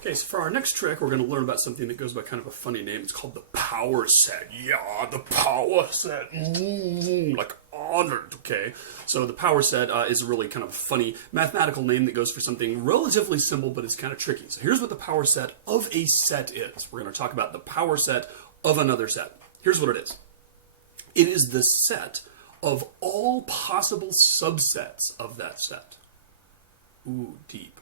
Okay, so for our next trick, we're going to learn about something that goes by kind of a funny name. It's called the power set. Yeah, the power set. Like honored, okay? So the power set is a really kind of funny mathematical name that goes for something relatively simple, but it's kind of tricky. So here's what the power set of a set is. We're going to talk about the power set of another set. Here's what it is. It is the set of all possible subsets of that set. Ooh, deep.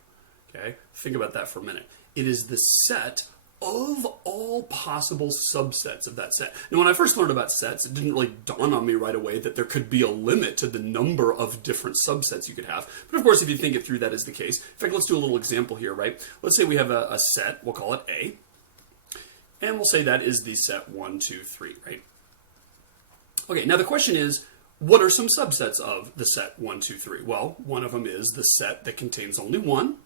Okay, think about that for a minute. It is the set of all possible subsets of that set. Now, when I first learned about sets, it didn't really dawn on me right away that there could be a limit to the number of different subsets you could have. But of course, if you think it through, that is the case. In fact, let's do a little example here, right? Let's say we have a set, we'll call it A, and we'll say that is the set 1, 2, 3, right? Okay, now the question is, what are some subsets of the set 1, 2, 3? Well, one of them is the set that contains only 1.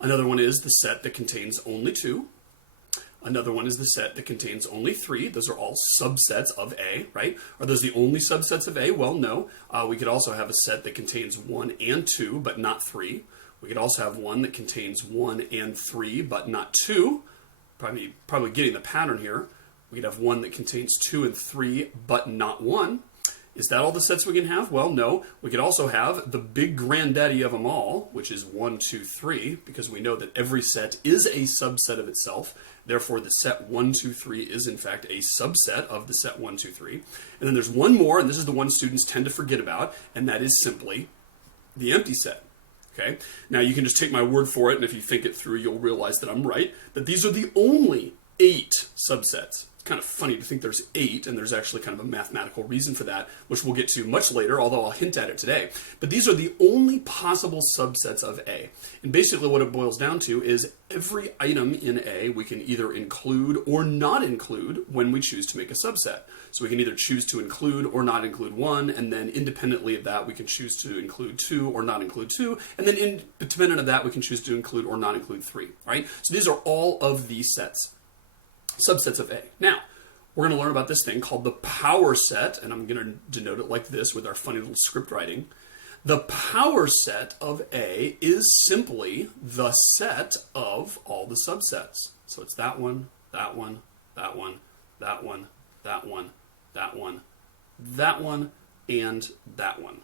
Another one is the set that contains only 2. Another one is the set that contains only 3. Those are all subsets of A, right? Are those the only subsets of A? Well, no. We could also have a set that contains 1 and 2, but not 3. We could also have one that contains 1 and 3, but not 2. Probably getting the pattern here. We could have one that contains 2 and 3, but not 1. Is that all the sets we can have? Well, no. We could also have the big granddaddy of them all, which is 1, 2, 3, because we know that every set is a subset of itself. Therefore, the set 1, 2, 3 is, in fact, a subset of the set 1, 2, 3. And then there's one more, and this is the one students tend to forget about, and that is simply the empty set. Okay? Now, you can just take my word for it, and if you think it through, you'll realize that I'm right, that these are the only 8 subsets. Kind of funny to think there's 8, and there's actually kind of a mathematical reason for that, which we'll get to much later, although I'll hint at it today. But these are the only possible subsets of A. And basically what it boils down to is every item in A we can either include or not include when we choose to make a subset. So we can either choose to include or not include 1, and then independently of that we can choose to include 2 or not include 2, and then independent of that we can choose to include or not include 3, right? So these are all of these sets. Subsets of A. Now, we're going to learn about this thing called the power set, and I'm going to denote it like this with our funny little script writing. The power set of A is simply the set of all the subsets. So it's that one, that one, that one, that one, that one, that one, that one, and that one.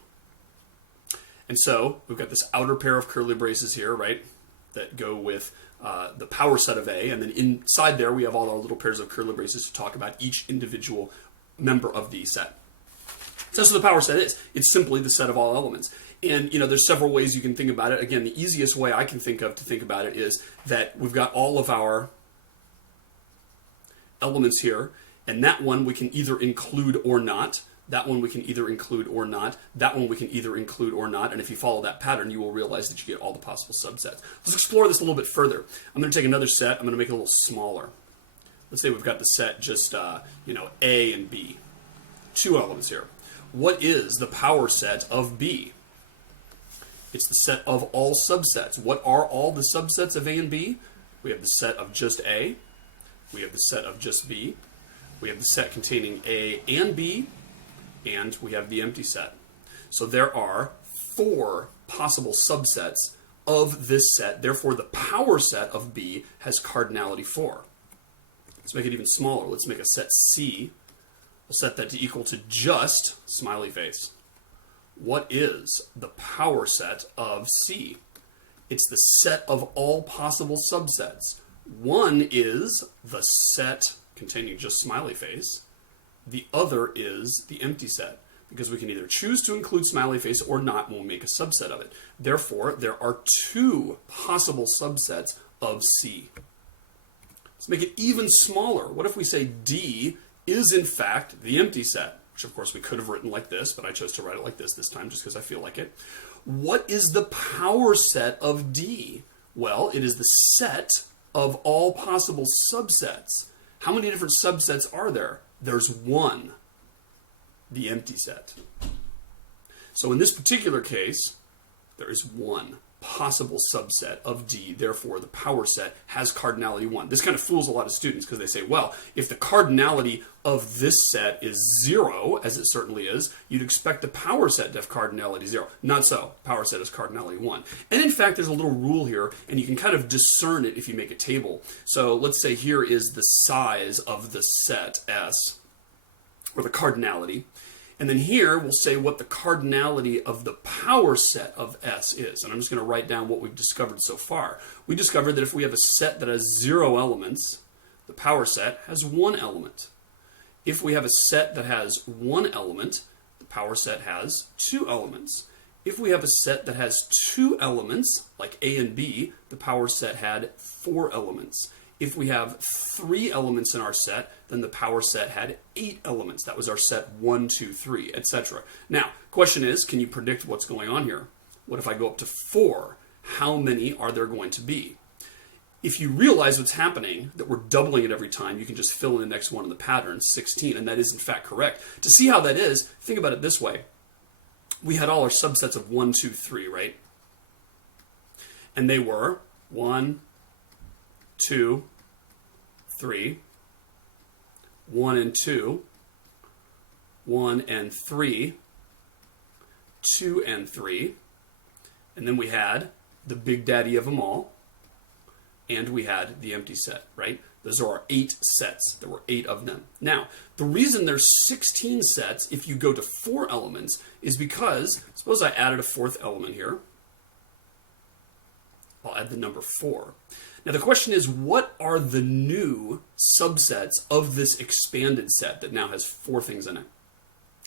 And so we've got this outer pair of curly braces here, right, that go with the power set of A, and then inside there we have all our little pairs of curly braces to talk about each individual member of the set. So that's what the power set is. It's simply the set of all elements. And, you know, there's several ways you can think about it. Again, the easiest way I can think of to think about it is that we've got all of our elements here, and that one we can either include or not. That one we can either include or not. That one we can either include or not. And if you follow that pattern, you will realize that you get all the possible subsets. Let's explore this a little bit further. I'm going to take another set. I'm going to make it a little smaller. Let's say we've got the set just, A and B. 2 elements here. What is the power set of B? It's the set of all subsets. What are all the subsets of A and B? We have the set of just A. We have the set of just B. We have the set containing A and B. And we have the empty set. So there are 4 possible subsets of this set. Therefore, the power set of B has cardinality 4. Let's make it even smaller. Let's make a set C. We'll set that to equal to just smiley face. What is the power set of C? It's the set of all possible subsets. One is the set containing just smiley face. The other is the empty set, because we can either choose to include smiley face or not when we make a subset of it. Therefore, there are 2 possible subsets of C. Let's make it even smaller. What if we say D is in fact the empty set, which of course we could have written like this, but I chose to write it like this time just because I feel like it. What is the power set of D? Well, it is the set of all possible subsets. How many different subsets are there? There's 1, the empty set. So in this particular case, there is 1 possible subset of D, therefore the power set has cardinality 1. This kind of fools a lot of students because they say, well, if the cardinality of this set is 0, as it certainly is, you'd expect the power set to have cardinality 0. Not so. Power set is cardinality 1. And in fact, there's a little rule here, and you can kind of discern it if you make a table. So let's say here is the size of the set S, or the cardinality. And then here we'll say what the cardinality of the power set of S is. And I'm just going to write down what we've discovered so far. We discovered that if we have a set that has 0 elements, the power set has 1 element. If we have a set that has 1 element, the power set has 2 elements. If we have a set that has 2 elements, like A and B, the power set had 4 elements. If we have 3 elements in our set, then the power set had 8 elements. That was our set 1, 2, 3, etc. Now, question is, can you predict what's going on here? What if I go up to 4? How many are there going to be? If you realize what's happening, that we're doubling it every time, you can just fill in the next one in the pattern, 16, and that is in fact correct. To see how that is, think about it this way. We had all our subsets of 1, 2, 3, right? And they were 1, 2, 3, 1 and 2, 1 and 3, 2 and 3, and then we had the big daddy of them all, and we had the empty set, right? Those are our 8 sets. There were 8 of them. Now, the reason there's 16 sets if you go to 4 elements is because, suppose I added a 4th element here. I'll add the number 4. Now the question is, what are the new subsets of this expanded set that now has 4 things in it?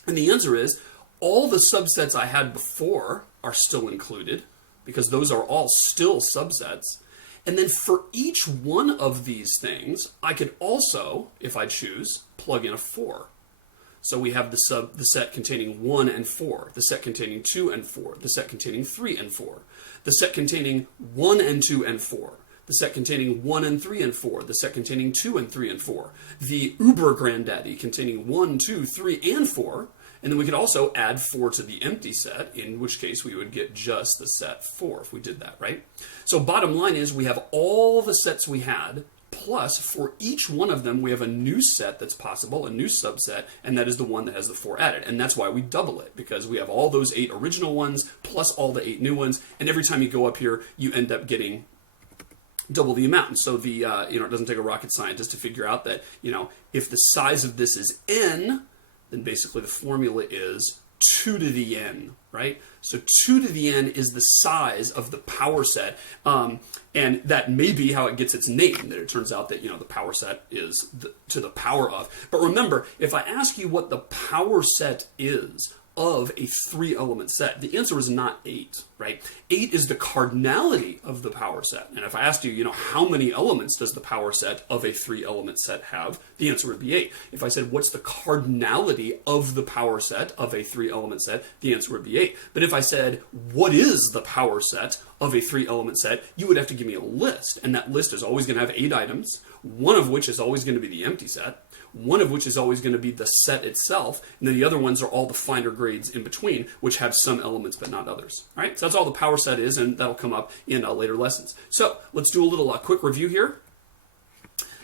And the answer is, all the subsets I had before are still included, because those are all still subsets. And then for each one of these things, I could also, if I choose, plug in a 4. So we have the set containing 1 and 4, the set containing 2 and 4, the set containing 3 and 4, the set containing 1 and 2 and 4, the set containing 1 and 3 and 4, the set containing 2 and 3 and 4, the uber granddaddy containing 1, 2, 3, and 4, and then we could also add 4 to the empty set, in which case we would get just the set 4 if we did that, right? So bottom line is we have all the sets we had, plus for each one of them we have a new set that's possible, a new subset, and that is the one that has the 4 added. And that's why we double it, because we have all those 8 original ones, plus all the 8 new ones, and every time you go up here, you end up getting double the amount. And so the it doesn't take a rocket scientist to figure out that, if the size of this is n, then basically the formula is 2 to the n, right? So 2 to the n is the size of the power set, and that may be how it gets its name, that it turns out that, the power set is to the power of. But remember, if I ask you what the power set is of a 3-element set, the answer is not 8, right? 8 is the cardinality of the power set. And if I asked you, how many elements does the power set of a 3-element set have, the answer would be 8. If I said, what's the cardinality of the power set of a 3-element set, the answer would be 8. But if I said, what is the power set of a 3-element set, you would have to give me a list. And that list is always going to have 8 items, one of which is always going to be the empty set, one of which is always going to be the set itself, and then the other ones are all the finer grades in between, which have some elements but not others. All right, so that's all the power set is, and that'll come up in later lessons. So let's do a little quick review here.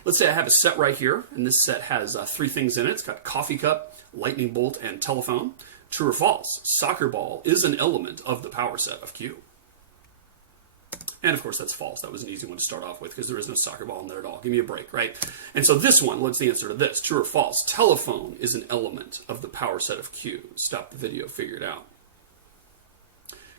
Let's say I have a set right here, and this set has 3 things in it. It's got coffee cup, lightning bolt, and telephone. True or false? Soccer ball is an element of the power set of Q. And of course, that's false. That was an easy one to start off with because there is no soccer ball in there at all. Give me a break, right? And so this one, what's the answer to this? True or false? Telephone is an element of the power set of Q. Stop the video, figure it out.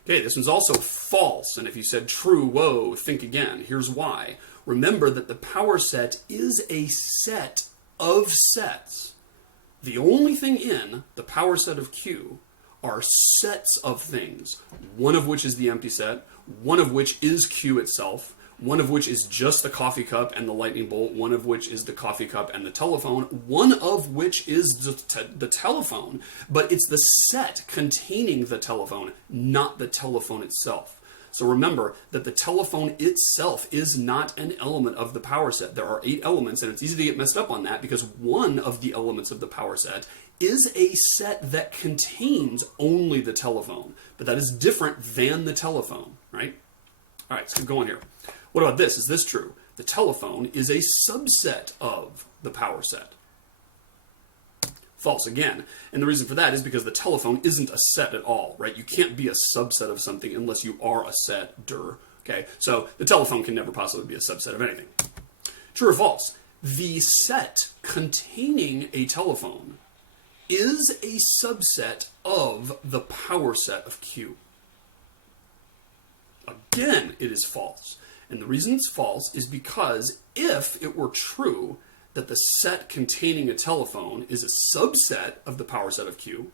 Okay, this one's also false. And if you said true, whoa, think again. Here's why. Remember that the power set is a set of sets. The only thing in the power set of Q are sets of things, one of which is the empty set, one of which is Q itself, one of which is just the coffee cup and the lightning bolt, one of which is the coffee cup and the telephone, one of which is the telephone, but it's the set containing the telephone, not the telephone itself. So remember that the telephone itself is not an element of the power set. There are 8 elements, and it's easy to get messed up on that because one of the elements of the power set is a set that contains only the telephone. But that is different than the telephone, right? All right, let's keep going here. What about this? Is this true? The telephone is a subset of the power set. False again. And the reason for that is because the telephone isn't a set at all, right? You can't be a subset of something unless you are a set, okay? So the telephone can never possibly be a subset of anything. True or false? The set containing a telephone is a subset of the power set of Q. Again, it is false. And the reason it's false is because if it were true that the set containing a telephone is a subset of the power set of Q,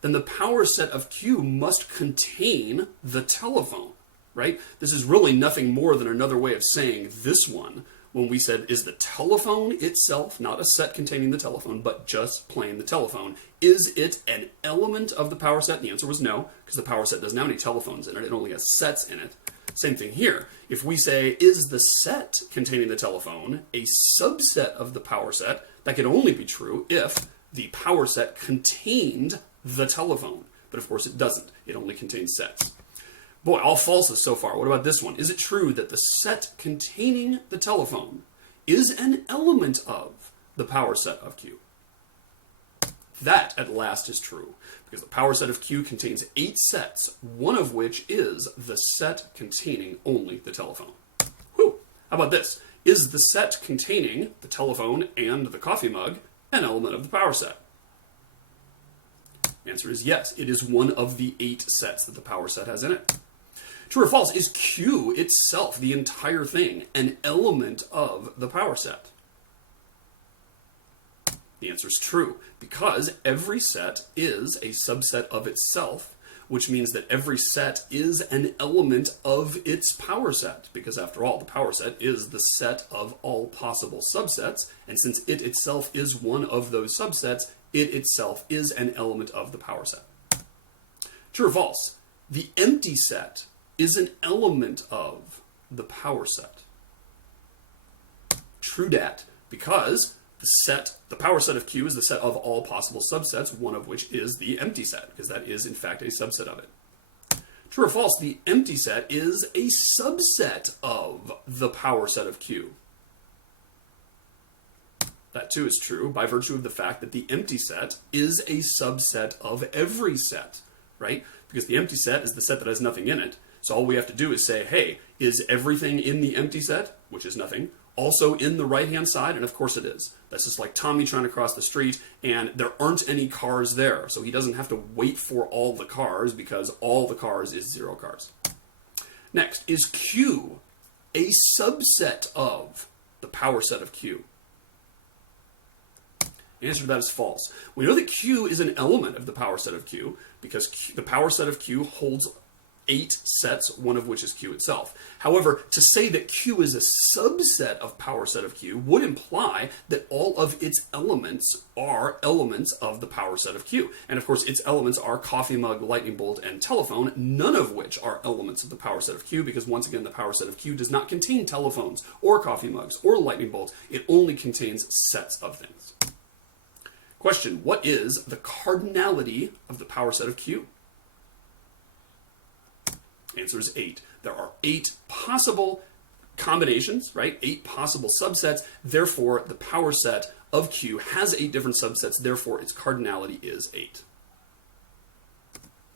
then the power set of Q must contain the telephone, right? This is really nothing more than another way of saying this one when we said, is the telephone itself, not a set containing the telephone, but just plain the telephone, is it an element of the power set? And the answer was no, because the power set doesn't have any telephones in it. It only has sets in it. Same thing here. If we say, is the set containing the telephone a subset of the power set, that could only be true if the power set contained the telephone. But of course it doesn't. It only contains sets. Boy, all falses so far. What about this one? Is it true that the set containing the telephone is an element of the power set of Q? That, at last, is true, because the power set of Q contains 8 sets, one of which is the set containing only the telephone. Whew! How about this? Is the set containing the telephone and the coffee mug an element of the power set? The answer is yes. It is one of the 8 sets that the power set has in it. True or false? Is Q itself, the entire thing, an element of the power set? The answer is true, because every set is a subset of itself, which means that every set is an element of its power set, because after all, the power set is the set of all possible subsets, and since it itself is one of those subsets, it itself is an element of the power set. True or false? The empty set is an element of the power set. True dat, because the power set of Q is the set of all possible subsets, one of which is the empty set, because that is in fact a subset of it. True or false? The empty set is a subset of the power set of Q. That too is true by virtue of the fact that the empty set is a subset of every set, right? Because the empty set is the set that has nothing in it. So all we have to do is say, hey, is everything in the empty set, which is nothing, also in the right-hand side? And of course it is. That's just like Tommy trying to cross the street, and there aren't any cars there. So he doesn't have to wait for all the cars, because all the cars is 0 cars. Next, is Q a subset of the power set of Q? The answer to that is false. We know that Q is an element of the power set of Q, because the power set of Q holds 8 sets, one of which is Q itself. However, to say that Q is a subset of power set of Q would imply that all of its elements are elements of the power set of Q. And of course, its elements are coffee mug, lightning bolt, and telephone, none of which are elements of the power set of Q, because once again, the power set of Q does not contain telephones, or coffee mugs, or lightning bolts. It only contains sets of things. Question, what is the cardinality of the power set of Q? Answer is 8. There are 8 possible combinations, right? 8 possible subsets. Therefore, the power set of Q has 8 different subsets. Therefore, its cardinality is 8.